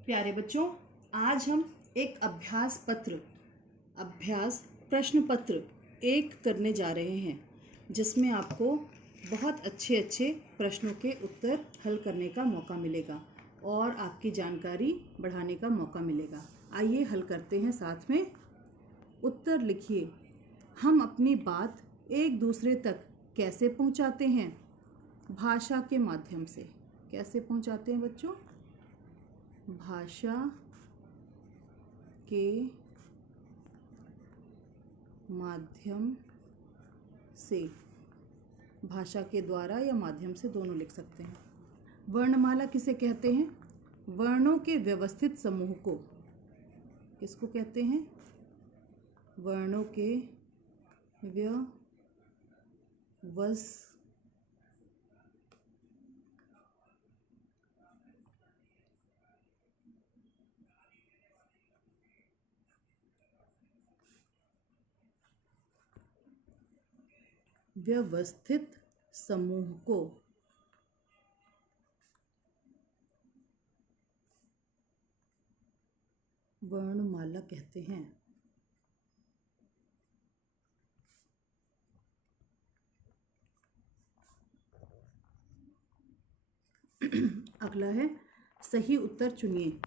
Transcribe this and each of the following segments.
प्यारे बच्चों, आज हम एक अभ्यास प्रश्न पत्र एक करने जा रहे हैं, जिसमें आपको बहुत अच्छे अच्छे प्रश्नों के उत्तर हल करने का मौका मिलेगा और आपकी जानकारी बढ़ाने का मौका मिलेगा। आइए हल करते हैं साथ में। उत्तर लिखिए। हम अपनी बात एक दूसरे तक कैसे पहुंचाते हैं? भाषा के माध्यम से। कैसे पहुंचाते हैं बच्चों? भाषा के माध्यम से। भाषा के द्वारा या माध्यम से, दोनों लिख सकते हैं। वर्णमाला किसे कहते हैं? वर्णों के व्यवस्थित समूह को। किसको कहते हैं? वर्णों के व्यवस्थित समूह को वर्णमाला कहते हैं। अगला है, सही उत्तर चुनिए।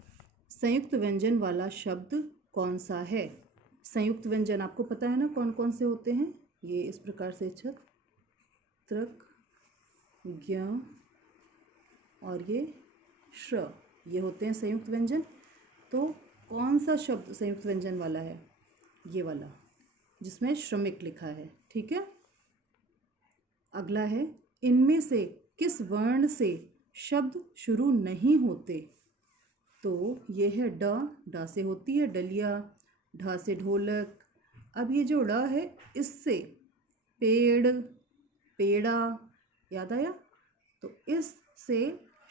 संयुक्त व्यंजन वाला शब्द कौन सा है? संयुक्त व्यंजन आपको पता है ना कौन कौन से होते हैं? ये इस प्रकार से छत, त्रक, ज्ञ और ये श्र, ये होते हैं संयुक्त व्यंजन। तो कौन सा शब्द संयुक्त व्यंजन वाला है? ये वाला, जिसमें श्रमिक लिखा है। ठीक है। अगला है, इनमें से किस वर्ण से शब्द शुरू नहीं होते? तो ये है ड से होती है डलिया, ढ से ढोलक। अब ये जो ड़ है, इससे पेड़, पेड़ा, याद आया? तो इससे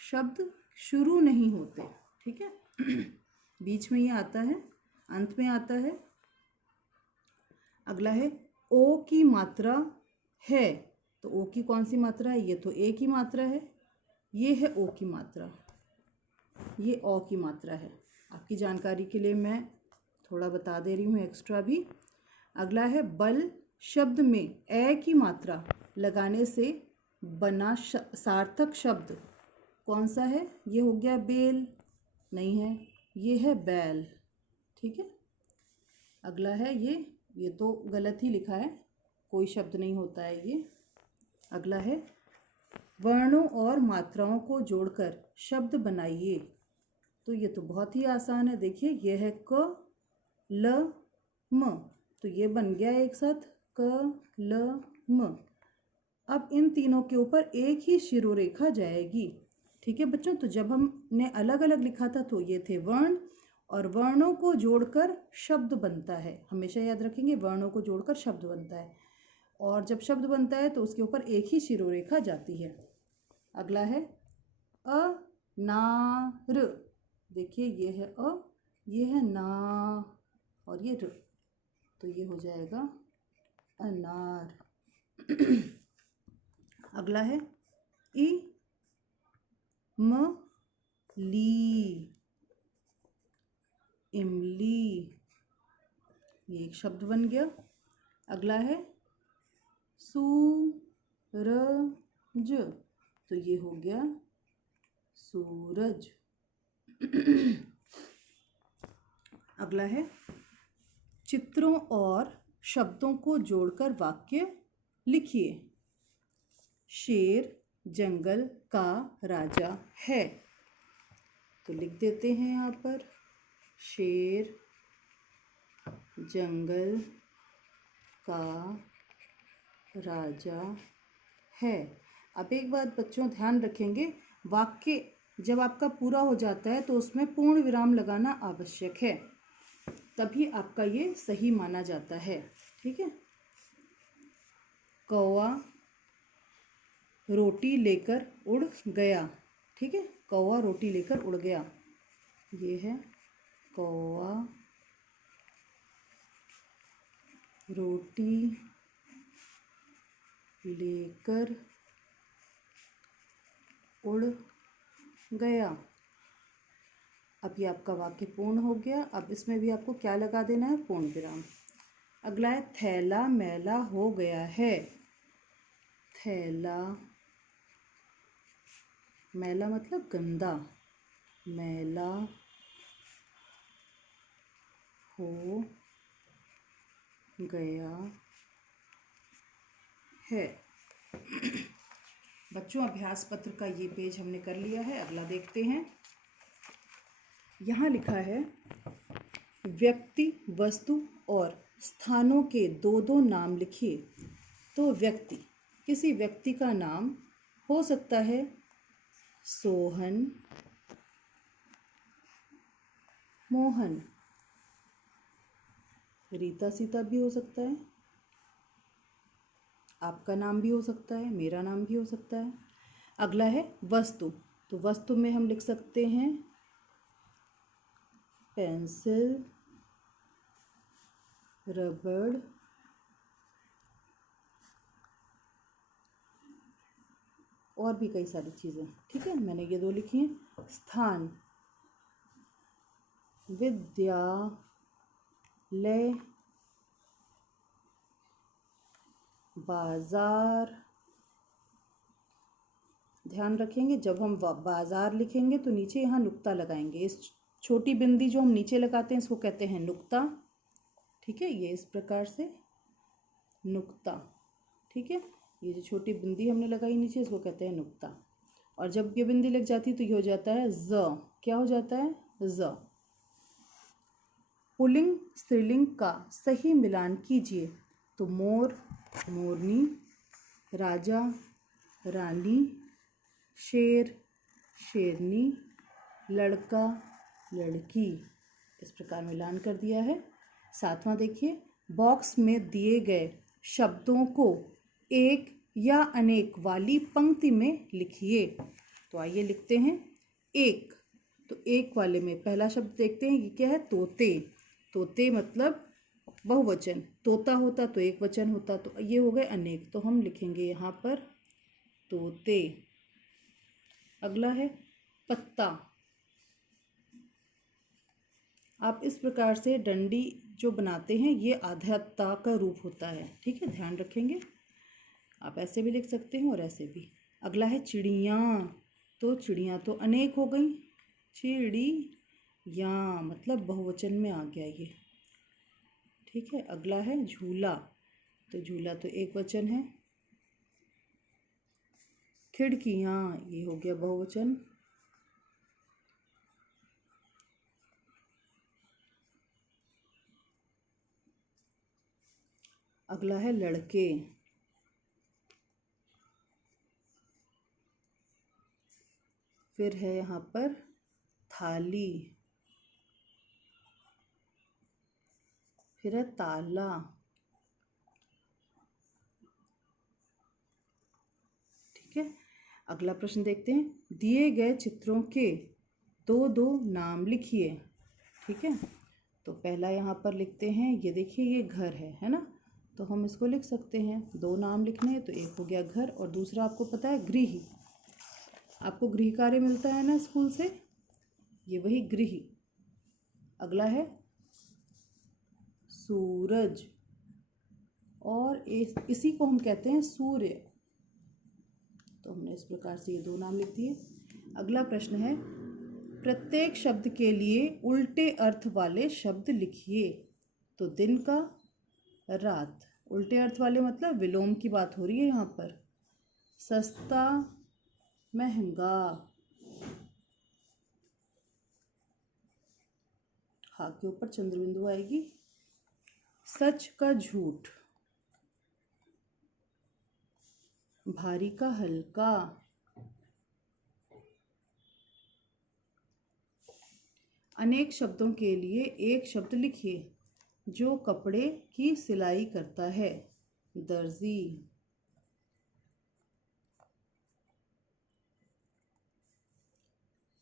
शब्द शुरू नहीं होते। ठीक है। बीच में ये आता है, अंत में आता है। अगला है, ओ की मात्रा है। तो ओ की कौन सी मात्रा है? ये तो ए की मात्रा है। ये है ओ की मात्रा, ये ओ की मात्रा है। आपकी जानकारी के लिए मैं थोड़ा बता दे रही हूँ एक्स्ट्रा भी। अगला है, बल शब्द में ए की मात्रा लगाने से बना सार्थक शब्द कौन सा है? ये हो गया बेल, नहीं है, ये है बैल। ठीक है। अगला है, ये तो गलत ही लिखा है, कोई शब्द नहीं होता है ये। अगला है, वर्णों और मात्राओं को जोड़कर शब्द बनाइए। तो ये तो बहुत ही आसान है। देखिए, ये है क ल म, तो ये बन गया एक साथ क ल म। अब इन तीनों के ऊपर एक ही शिरोरेखा जाएगी। ठीक है बच्चों। तो जब हमने अलग अलग लिखा था तो ये थे वर्ण, और वर्णों को जोड़कर शब्द बनता है। हमेशा याद रखेंगे, वर्णों को जोड़कर शब्द बनता है, और जब शब्द बनता है तो उसके ऊपर एक ही शिरोरेखा जाती है। अगला है, अनार। देखिए, ये है अ, ये है ना, और ये र, तो ये हो जाएगा अनार। अगला है, इ म ली, इमली, ये एक शब्द बन गया। अगला है, सूरज, तो ये हो गया सूरज। अगला है, चित्रों और शब्दों को जोड़कर वाक्य लिखिए। शेर जंगल का राजा है। तो लिख देते हैं यहाँ पर, शेर जंगल का राजा है। अब एक बात बच्चों ध्यान रखेंगे, वाक्य जब आपका पूरा हो जाता है तो उसमें पूर्ण विराम लगाना आवश्यक है, तभी आपका ये सही माना जाता है। ठीक है। कौवा रोटी लेकर उड़ गया। ठीक है, कौवा रोटी लेकर उड़ गया, ये है कौवा रोटी लेकर उड़ गया। अब ये आपका वाक्य पूर्ण हो गया। अब इसमें भी आपको क्या लगा देना है? पूर्ण विराम। अगला है थैला मैला हो गया है। थैला मैला मतलब गंदा, मैला हो गया है। बच्चों, अभ्यास पत्र का ये पेज हमने कर लिया है। अगला देखते हैं। यहाँ लिखा है व्यक्ति, वस्तु और स्थानों के दो दो नाम लिखिए। तो व्यक्ति, किसी व्यक्ति का नाम हो सकता है सोहन, मोहन, रीता सीता भी हो सकता है, आपका नाम भी हो सकता है, मेरा नाम भी हो सकता है। अगला है वस्तु। तो वस्तु में हम लिख सकते हैं पेंसिल, रबड़, और भी कई सारी चीज़ें। ठीक है, मैंने ये दो लिखी हैं। स्थान, विद्यालय, बाजार। ध्यान रखेंगे, जब हम बाजार लिखेंगे तो नीचे यहाँ नुक्ता लगाएंगे। इस छोटी बिंदी जो हम नीचे लगाते हैं इसको कहते हैं नुक्ता। ठीक है, ये इस प्रकार से नुक्ता। ठीक है, ये जो छोटी बिंदी हमने लगाई नीचे इसको कहते हैं नुक्ता। और जब ये बिंदी लग जाती है तो ये हो जाता है ज। क्या हो जाता है? ज। पुल्लिंग स्त्रीलिंग का सही मिलान कीजिए। तो मोर, मोरनी, राजा, रानी, शेर, शेरनी, लड़का, लड़की। इस प्रकार मिलान कर दिया है। सातवां देखिए, बॉक्स में दिए गए शब्दों को एक या अनेक वाली पंक्ति में लिखिए। तो आइए लिखते हैं। एक, तो एक वाले में पहला शब्द देखते हैं, ये क्या है? तोते। तोते मतलब बहुवचन, तोता होता तो एक वचन होता, तो ये हो गए अनेक, तो हम लिखेंगे यहाँ पर तोते। अगला है पत्ता। आप इस प्रकार से डंडी जो बनाते हैं ये आध्यात्ता का रूप होता है। ठीक है, ध्यान रखेंगे। आप ऐसे भी लिख सकते हैं और ऐसे भी। अगला है चिड़ियाँ। तो चिड़ियाँ तो अनेक हो गई, चिड़ियाँ मतलब बहुवचन में आ गया ये। ठीक है, अगला है झूला। तो झूला तो एक वचन है। खिड़कियाँ, ये हो गया बहुवचन। अगला है लड़के। फिर है यहाँ पर थाली। फिर है ताला। ठीक है, अगला प्रश्न देखते हैं। दिए गए चित्रों के दो दो नाम लिखिए। ठीक है, तो पहला यहाँ पर लिखते हैं, ये देखिए ये घर है ना, तो हम इसको लिख सकते हैं। दो नाम लिखने हैं, तो एक हो गया घर और दूसरा आपको पता है गृह। आपको गृह कार्य मिलता है ना स्कूल से, ये वही गृह। अगला है सूरज और इसी को हम कहते हैं सूर्य। तो हमने इस प्रकार से ये दो नाम लिख दिए। अगला प्रश्न है, प्रत्येक शब्द के लिए उल्टे अर्थ वाले शब्द लिखिए। तो दिन का, रात। उल्टे अर्थ वाले मतलब विलोम की बात हो रही है यहाँ पर। सस्ता, महंगा। हा के ऊपर चंद्र बिंदु आएगी। सच का झूठ, भारी का हल्का। अनेक शब्दों के लिए एक शब्द लिखिए। जो कपड़े की सिलाई करता है, दर्जी।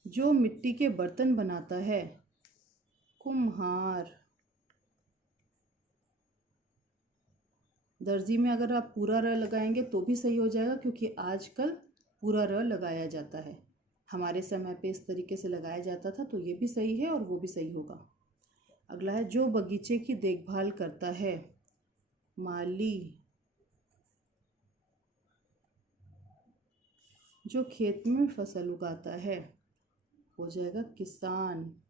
जो मिट्टी के बर्तन बनाता है, कुम्हार। दर्जी में अगर आप पूरा र लगाएंगे तो भी सही हो जाएगा, क्योंकि आजकल पूरा र लगाया जाता है। हमारे समय पे इस तरीके से लगाया जाता था, तो ये भी सही है और वो भी सही होगा। अगला है जो बगीचे की देखभाल करता है, माली। जो खेत में फसल उगाता है, हो जाएगा किसान।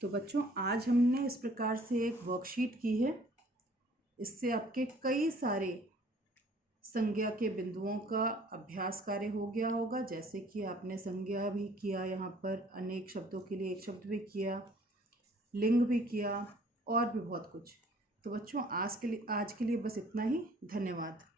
तो बच्चों आज हमने इस प्रकार से एक वर्कशीट की है। इससे आपके कई सारे संज्ञा के बिंदुओं का अभ्यास कार्य हो गया होगा, जैसे कि आपने संज्ञा भी किया, यहाँ पर अनेक शब्दों के लिए एक शब्द भी किया, लिंग भी किया और भी बहुत कुछ। तो बच्चों आज के लिए बस इतना ही। धन्यवाद।